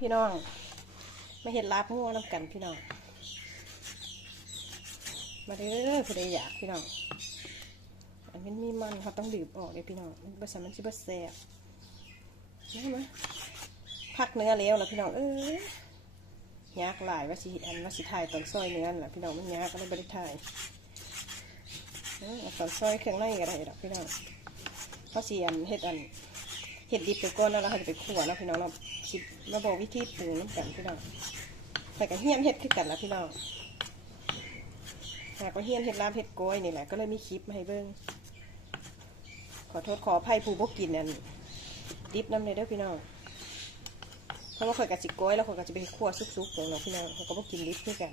พี่น้องมาเห็นลาบงัวน้ำกันพี่น้อง มาเด้อผู้ใดอยากพี่น้อง อันนี้มีมันเขาต้องดื่มออกเลยพี่น้องบะสันมันชิบะแซ่บนี่มพักเนื้อแล้วแล้วพี่น้องเอ้ยยากหลายว่าสิอันว่าสิถ่ายตอนซอยเนื้อแหละพี่น้องมันยากก็เลยบริถ่ายเออเอาตอนซอยเครื่องในก็ได้ดอกพี่น้องเขาสีอันเห็ดอัน เห็ดดิบไปก้อนแล้วเราจะไปขั่วแล้วพี่น้องเราคิดมาบอกวิธีปรุงน้ำกันพี่น้องใส่กระเทียมเห็ดขึ้นกันแล้วพี่น้องหากระเทียมเห็ดลาบเห็ดโกยนี่แหละก็เลยมีคลิปมาให้เบิ้งขอโทษขออภัยผู้บกกินนั่นดิบน้ำเลยเด้อพี่น้องเพราะว่าข่อยกับสิโกยแล้วข่อยก็จะไปขั่วซุกๆของเราพี่น้องเขาก็บกกินดิบด้วยกัน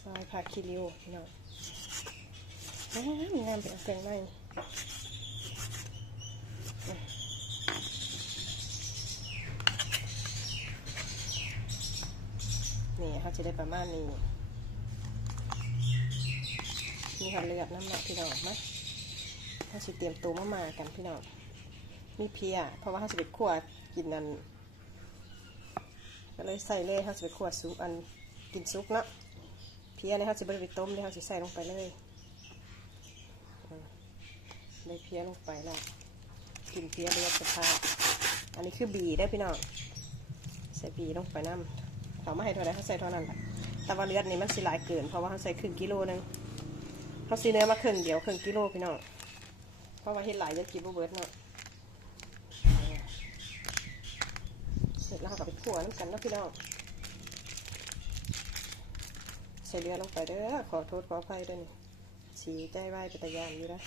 ซอยผักคิริวพี่น้องงามงามเป็นเครื่องใน นี่เขาจะได้ประมาณนี้มีความเลือดน้ำหนักพี่น้องไหมเขาจะเตรียมตัวมามากันพี่น้องมีเพีย เพราะว่าเขาจะไปคั่วกินนันก็เลยใส่เลยเขาจะไปคั่วซุปอันกินซุปเนาะเพียเลยเขาจะไปต้มเลยเขาจะใส่ลงไปเลยได้เพียลงไปแล้วกินเพียเลือดสภาพอันนี้คือบีได้พี่น้องใส่บีลงไปน้ำ เขาไม่ให้เท่าไรเขาใส่เท่านั้นแหละแต่ว่าเลือดนี่มันสิหลายเกิน เพราะว่าเขาใส่ครึ่งกิโลหนึงเขาซื้อเนื้อมาครึ่งเดียวครึ่งกิโลพี่น้อง เพราะว่าเห็ดหลายจะกินบ่เบิร์ดเนาะเสร็จแล้วเขาก็ไปขั่วน้ำกันนะพี่น้องใส่เรือดลงไปเด้อขอโทษขออภัยด้วยนี่สีใจไหวเป็นตะยานอยู่นะ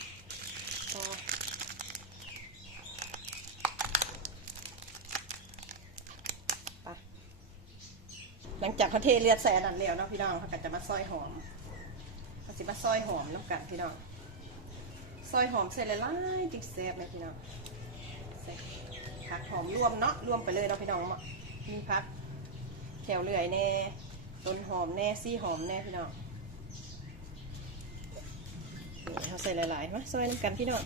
พอไป หลังจากเขาเทเลือดใส่อันนั้นแล้วเนาะพี่น้องเขาก็จะมาซอยหอมเขาจะมาซอยหอมน้ำกันพี่น้องซอยหอมใส่หลายๆจิกแซ่บเลยพี่น้องใส่ผักหอมรวมเนาะรวมไปเลยเนาะพี่น้องมีผักแถวเลื่อยแน่ต้นหอมแน่ซี่หอมแน่พี่น้องเขาใส่หลายๆมาซอยน้ำกันพี่น้อง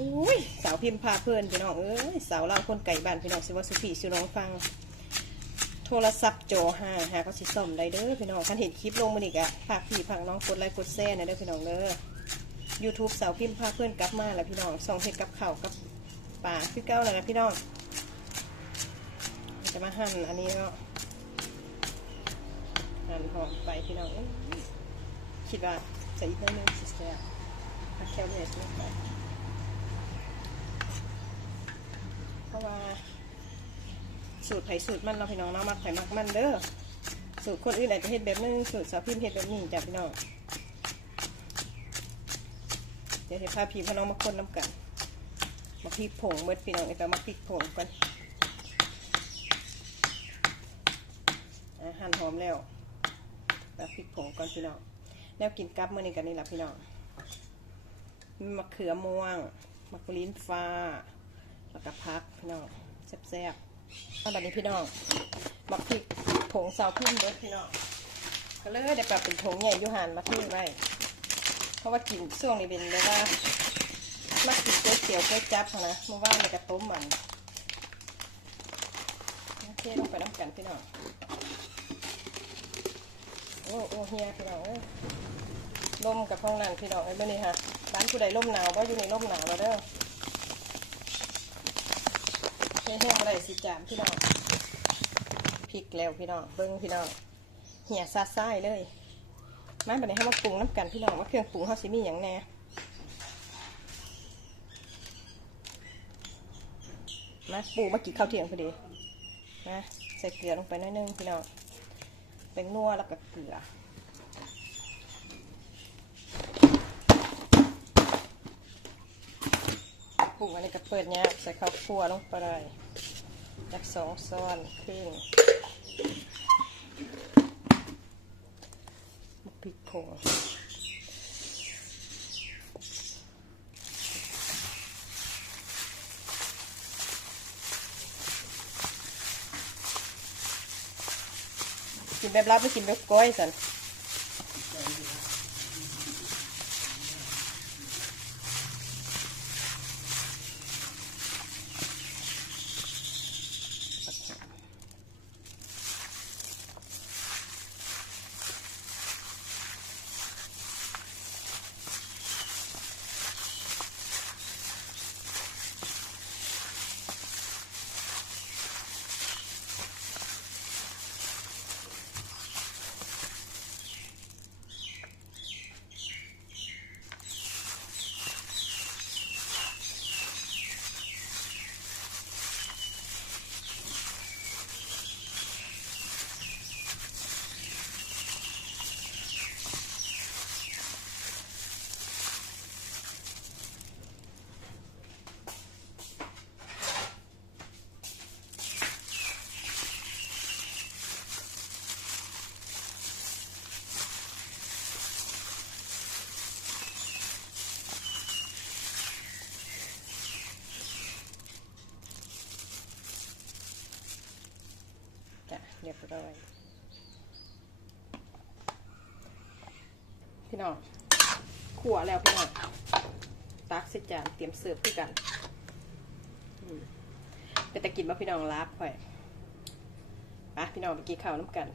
อุ้ยสาวพิมพ์พาเพื่อนพี่น้องเอ้ยสาวเล่าคนไก่บ้านพี่น้องสิว่าสุพีสุน้องฟัง โทรศัพท์โจห้าหาก็สิซ่อมได้เด้อพี่น้องคันเห็นคลิปลงมันอีกอะฝากพี่ฝากน้องกดไลค์กดแชร์นะเด้อพี่น้องเด้อ YouTube สาวพิมพ์พาเพื่อนกลับมาแล้วพี่น้องส่องเห็ดกับเข่ากับป่าคือเก้าแล้วนะพี่น้องจะมาหั่นอันนี้ก็หั่นหอมไปพี่น้องคิดว่าจะอีกนิดนึงสิเสียผักแคลเนสลงไปเพราะว่า สูตรไผ่สูตรมันเราพี่น้องเนาะมักไผ่มักมันเด้อสูตรคนอื่นอาจจะเฮ็ดแบบนึงสูตรสาวพิมพ์เฮ็ดแบบนี้จ้ะพี่น้องเดี๋ยวจะพาพี่พี่น้องมาคนน้ำกันมาพริกผงเบิดพี่น้องไอ้ก็มาพริกผงกันอะหั่นหอมแล้วแล้วพริกผงก่อนพี่น้องแล้วกินกับมื่อนี้กันนี่แหละพี่น้องมีมะเขือม่วงมะกลิ้นฟ้าแล้วก็พักพี่น้องแซ่บๆ ตอนนี้พี่น้องมักพริกผงซาวพุ่มเบิดพี่น้องก็เลยได้ปรับเป็นผงใหญ่ยูหันมาทิ้งไว้เพราะว่ากินช่วงนี้เป็นแบบว่ามักกินก๋วยเตี๋ยวก๋วยจั๊บนะเมื่อวานในกระต้มมันโอเคลงไปน้ำกันพี่น้องโอ้โอ้เฮียพี่น้องเอ้ยลมกับห้องนั่นพี่น้องไอ้เมื่อนี้ฮะร้านผู้ใดลมหนาวว่าอยู่ในลมหนาวแล้วเด้อ แห้งๆอะไรสิจามพี่น้องพริกแล้วพี่น้องเบิ้งพี่น้องเหี่ยซาซ่ายเลยมาบัดนี้ให้มาปรุงน้ำกันพี่น้องว่าเครื่องปรุงเขาสิมีอย่างแน่มาปูมากินข้าวเที่ยงพอดีนะใส่เกลือลงไปน้อยนึงพี่น้องเป็นนัวแล้วก็เกลือปรุงอันนี้ก็เปิดเนี้ยใส่ข้าวคั่วลงไปเลย จักสองซ้อนครึ่งพริกผงกินแบบรับไม่กินแบบก้อยสัน เรียบร้อยพี่น้องขั่วแล้วพี่น้องตักใส่จานเตรียมเสิร์ฟด้วยกันเป็นตะกินมาพี่น้องลาบค่อยไปพี่น้องไปกินข้าวน้ำกัน